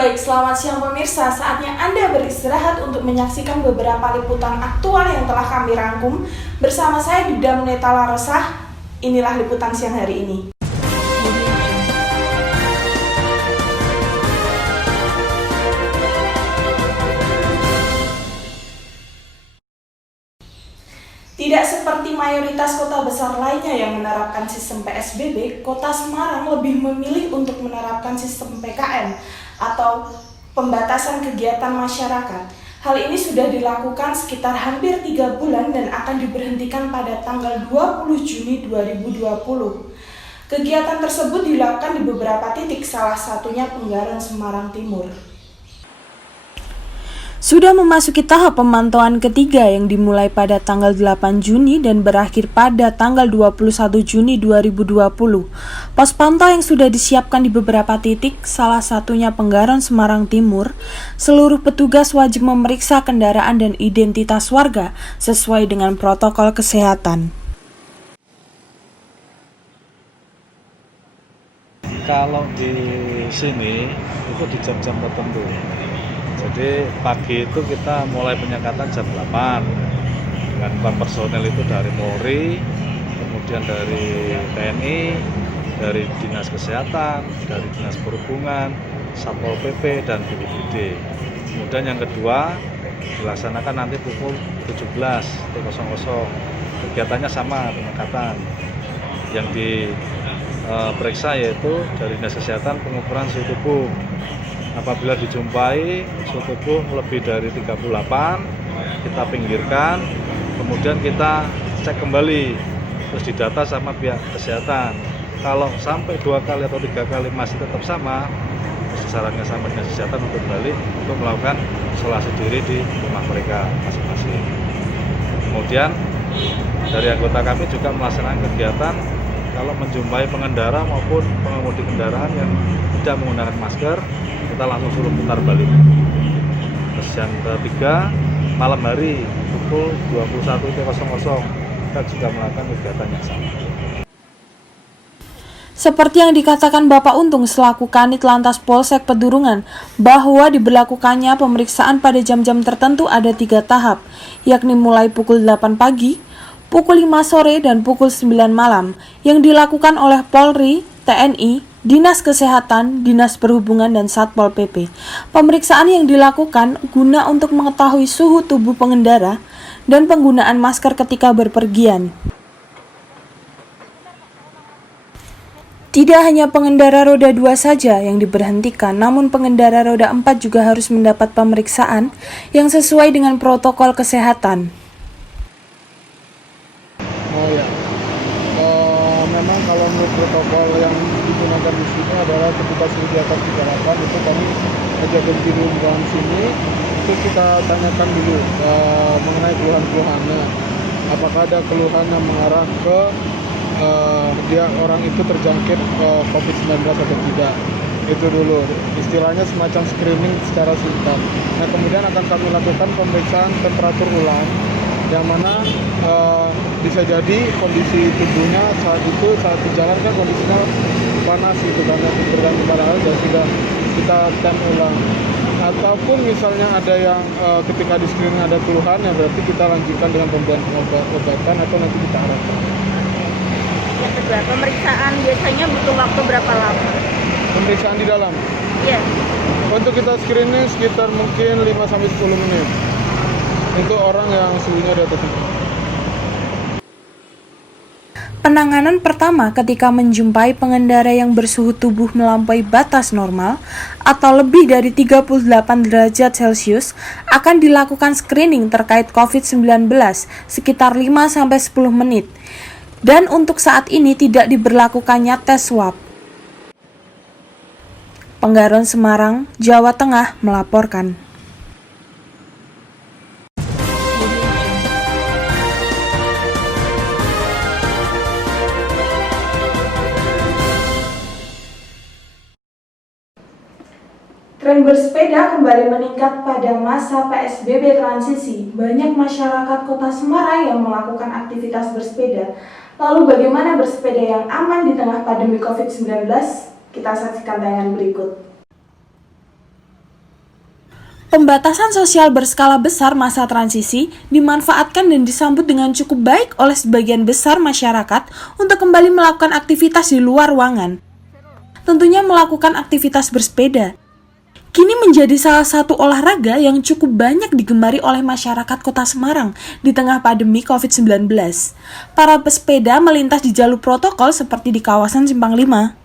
Baik, selamat siang pemirsa. Saatnya Anda beristirahat untuk menyaksikan beberapa liputan aktual yang telah kami rangkum. Bersama saya Dida Muneta Larosah, inilah liputan siang hari ini. Tidak seperti mayoritas kota besar lainnya yang menerapkan sistem PSBB, Kota Semarang lebih memilih untuk menerapkan sistem PKM atau pembatasan kegiatan masyarakat. Hal ini sudah dilakukan sekitar hampir 3 bulan dan akan diberhentikan pada tanggal 20 Juni 2020. Kegiatan tersebut dilakukan di beberapa titik, salah satunya Penggaran Semarang Timur. Sudah memasuki tahap pemantauan ketiga yang dimulai pada tanggal 8 Juni dan berakhir pada tanggal 21 Juni 2020. Pos pantau yang sudah disiapkan di beberapa titik, salah satunya Penggaran Semarang Timur, seluruh petugas wajib memeriksa kendaraan dan identitas warga sesuai dengan protokol kesehatan. Kalau di sini itu di jam-jam tertentu. Jadi pagi itu kita mulai penyekatan jam 8 dengan personel itu dari Polri, kemudian dari TNI, dari Dinas Kesehatan, dari Dinas Perhubungan, Satpol PP, dan BPBD. Kemudian yang kedua dilaksanakan nanti pukul 17.00. Kegiatannya sama penyekatan. Yang diperiksa yaitu dari Dinas Kesehatan pengukuran suhu tubuh. Apabila dijumpai suhu tubuh lebih dari 38, kita pinggirkan, kemudian kita cek kembali, terus didata sama pihak kesehatan. Kalau sampai 2 kali atau 3 kali masih tetap sama, sarannya sama Dinas Kesehatan untuk kembali untuk melakukan isolasi diri di rumah mereka masing-masing. Kemudian dari anggota kami juga melaksanakan kegiatan kalau menjumpai pengendara maupun pengemudi kendaraan yang tidak menggunakan masker, kita langsung suruh putar balik. Terus yang ketiga, malam hari pukul 21.00 kita juga melakukan kegiatan yang sama. Seperti yang dikatakan Bapak Untung selaku Kanit Lantas Polsek Pedurungan, bahwa diberlakukannya pemeriksaan pada jam-jam tertentu ada 3 tahap, yakni mulai pukul 8 pagi, pukul 5 sore, dan pukul 9 malam, yang dilakukan oleh Polri, TNI, Dinas Kesehatan, Dinas Perhubungan, dan Satpol PP. Pemeriksaan yang dilakukan guna untuk mengetahui suhu tubuh pengendara dan penggunaan masker ketika berpergian. Tidak hanya pengendara roda 2 saja yang diberhentikan, namun pengendara roda 4 juga harus mendapat pemeriksaan yang sesuai dengan protokol kesehatan. Memang kalau menurut protokol yang digunakan di sini adalah ketika kegiatan digalakan itu kami menjaga di ruangan sini itu kita tanyakan dulu mengenai keluhan-keluhannya, apakah ada keluhan yang mengarah ke dia orang itu terjangkit COVID-19 atau tidak. Itu dulu istilahnya semacam screening secara singkat. Nah, kemudian akan kami lakukan pemeriksaan temperatur ulang yang mana bisa jadi kondisi tubuhnya saat di jalan kan kondisinya panas gitu karena tergantung pada hal dan sudah kita tes ulang. Ataupun misalnya ada yang ketika di screening ada keluhan, ya berarti kita lanjutkan dengan pemberian pengobatan atau nanti kita arahkan. Yang kedua, pemeriksaan biasanya butuh waktu berapa lama? Pemeriksaan di dalam? Iya. Untuk kita screening sekitar mungkin 5-10 menit. Itu orang yang suhunya di atas itu. Penanganan pertama ketika menjumpai pengendara yang bersuhu tubuh melampaui batas normal atau lebih dari 38 derajat Celcius akan dilakukan screening terkait COVID-19 sekitar 5-10 menit. Dan untuk saat ini tidak diberlakukannya tes swab. Penggaran Semarang, Jawa Tengah melaporkan. Tren bersepeda kembali meningkat pada masa PSBB transisi. Banyak masyarakat Kota Semarang yang melakukan aktivitas bersepeda. Lalu bagaimana bersepeda yang aman di tengah pandemi COVID-19? Kita saksikan tayangan berikut. Pembatasan sosial berskala besar masa transisi dimanfaatkan dan disambut dengan cukup baik oleh sebagian besar masyarakat untuk kembali melakukan aktivitas di luar ruangan. Tentunya melakukan aktivitas bersepeda. Kini menjadi salah satu olahraga yang cukup banyak digemari oleh masyarakat Kota Semarang di tengah pandemi COVID-19. Para pesepeda melintas di jalur protokol seperti di kawasan Simpang 5.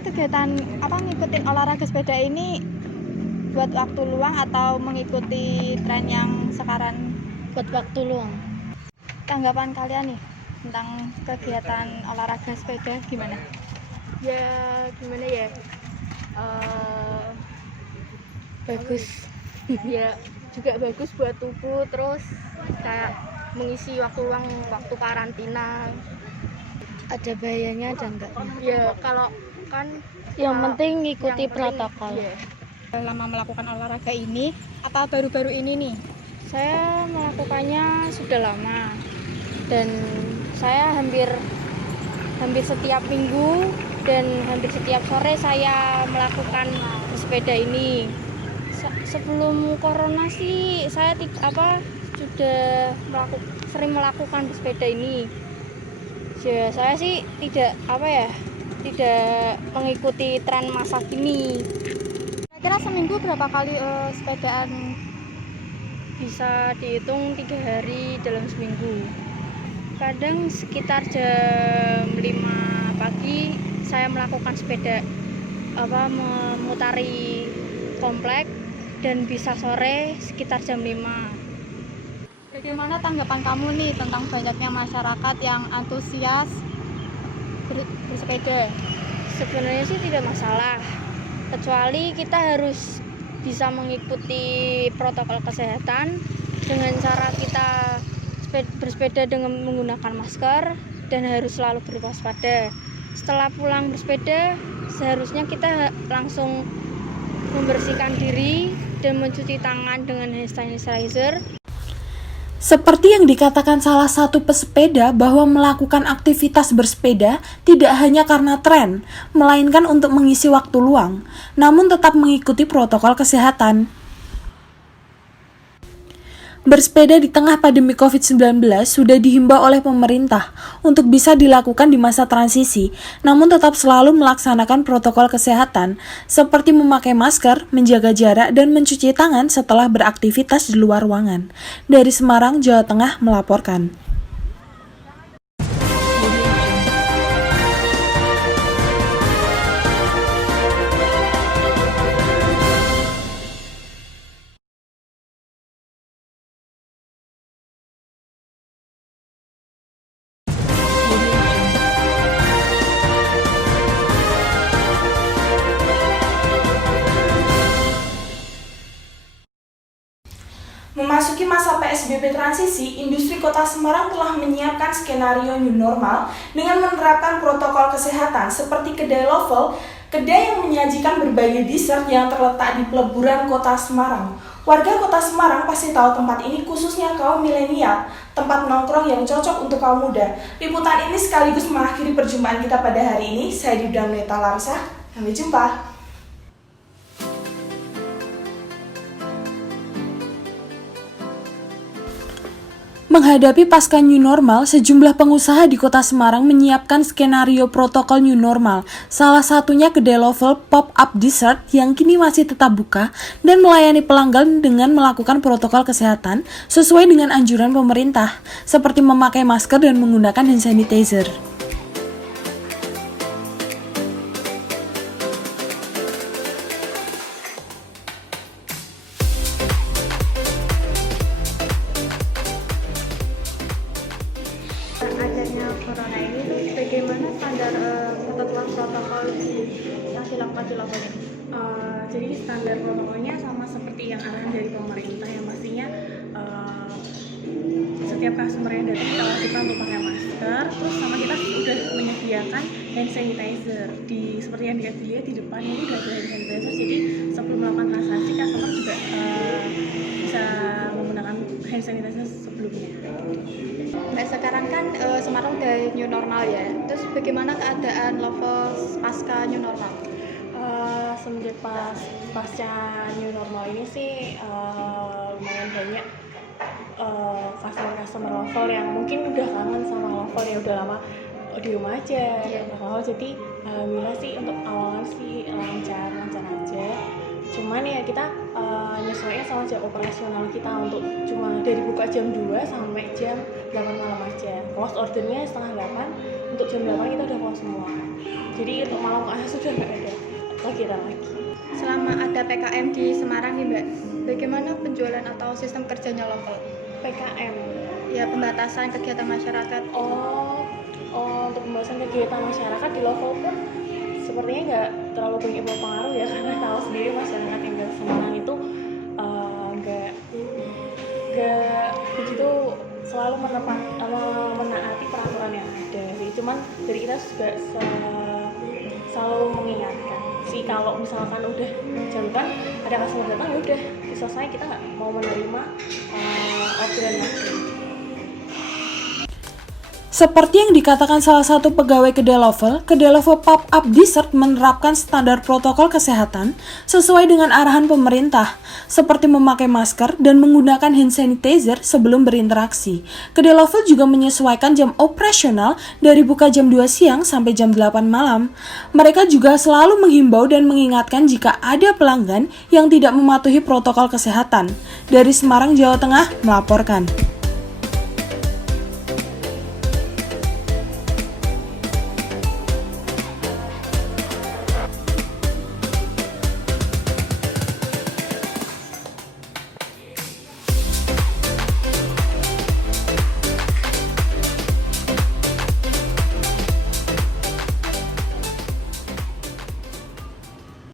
Kegiatan ngikutin olahraga sepeda ini buat waktu luang atau mengikuti tren yang sekarang Buat waktu luang. tanggapan kalian nih tentang kegiatan olahraga sepeda gimana? Ya gimana ya? Bagus. Ya juga bagus buat tubuh, terus kayak mengisi waktu luang waktu karantina. Ada bahayanya ada enggak? Ya kalau kan Yang kalau- penting ngikuti yang penting, protokol. iya. Lama melakukan olahraga ini atau baru-baru ini nih? Saya melakukannya sudah lama dan saya hampir setiap minggu dan hampir setiap sore saya melakukan sepeda ini. Sebelum corona sih saya sudah sering melakukan sepeda ini. Ya, saya sih tidak mengikuti tren masa kini. Kira-kira seminggu berapa kali sepedaan? Bisa dihitung 3 hari dalam seminggu. Kadang sekitar jam 5 pagi saya melakukan sepeda memutari komplek dan bisa sore sekitar jam 5. Bagaimana tanggapan kamu nih tentang banyaknya masyarakat yang antusias bersepeda? Sebenarnya sih tidak masalah, kecuali kita harus bisa mengikuti protokol kesehatan dengan cara kita bersepeda dengan menggunakan masker dan harus selalu berwaspada. Setelah pulang bersepeda, seharusnya kita langsung membersihkan diri dan mencuci tangan dengan hand sanitizer. Seperti yang dikatakan salah satu pesepeda bahwa melakukan aktivitas bersepeda tidak hanya karena tren, melainkan untuk mengisi waktu luang, namun tetap mengikuti protokol kesehatan. Bersepeda di tengah pandemi COVID-19 sudah dihimbau oleh pemerintah untuk bisa dilakukan di masa transisi, namun tetap selalu melaksanakan protokol kesehatan seperti memakai masker, menjaga jarak, dan mencuci tangan setelah beraktivitas di luar ruangan. Dari Semarang, Jawa Tengah melaporkan. Memasuki masa PSBB transisi, industri Kota Semarang telah menyiapkan skenario new normal dengan menerapkan protokol kesehatan seperti kedai Lovel, kedai yang menyajikan berbagai dessert yang terletak di peleburan Kota Semarang. Warga Kota Semarang pasti tahu tempat ini, khususnya kaum milenial, tempat nongkrong yang cocok untuk kaum muda. Liputan ini sekaligus mengakhiri perjumpaan kita pada hari ini. Saya Dida Neta Larsa, sampai jumpa. Menghadapi pasca new normal, sejumlah pengusaha di Kota Semarang menyiapkan skenario protokol new normal. Salah satunya kedai Lovel Pop-up Dessert yang kini masih tetap buka dan melayani pelanggan dengan melakukan protokol kesehatan sesuai dengan anjuran pemerintah, seperti memakai masker dan menggunakan hand sanitizer. Adanya corona ini tuh bagaimana standar ketentuan protokol yang dilakukan di Lovel ini? Jadi standar protokolnya sama seperti yang arahan dari pemerintah, yang pastinya setiap customer yang datang kita wajibkan untuk pakai masker, terus sama kita sudah menyediakan hand sanitizer seperti yang dilihat di depan ini udah ada hand sanitizer, jadi sebelum melakukan transaksi customer juga bisa menggunakan hand sanitizer sebelumnya. Nah, sekarang kan Semarang udah new normal ya. Terus bagaimana keadaan Lovers pasca new normal? Semenjak pasca new normal ini sih lumayan banyak customer Lovel yang mungkin udah kangen sama Lovel ya, udah lama di rumah aja. Jadi alhamdulillah sih untuk awalan sih lancar aja. Cuman ya kita nyesuainya sama jam operasional kita, untuk cuma dari buka jam 2 sampai jam 8 malam aja. Close ordernya setengah 8, untuk jam 8 kita udah close semua. Jadi untuk malam ke atas sudah nggak ada kegiatan lagi. Selama ada PKM di Semarang nih Mbak, bagaimana penjualan atau sistem kerjanya Lovel? PKM Ya, pembatasan kegiatan masyarakat. Untuk pembahasan kegiatan masyarakat di Lovel pun sepertinya nggak terlalu banyak berpengaruh ya, karena tahu sendiri masyarakat yang dari Semarang itu nggak begitu selalu menaati peraturan yang ada. Jadi cuman dari kita juga selalu mengingatkan sih, kalau misalkan udah jam kan ada customer datang ya udah selesai, kita nggak mau menerima orderan lagi. Seperti yang dikatakan salah satu pegawai kedai Lovel pop-up dessert menerapkan standar protokol kesehatan sesuai dengan arahan pemerintah, seperti memakai masker dan menggunakan hand sanitizer sebelum berinteraksi. Kedai Lovel juga menyesuaikan jam operasional dari buka jam 2 siang sampai jam 8 malam. Mereka juga selalu menghimbau dan mengingatkan jika ada pelanggan yang tidak mematuhi protokol kesehatan. Dari Semarang, Jawa Tengah, melaporkan.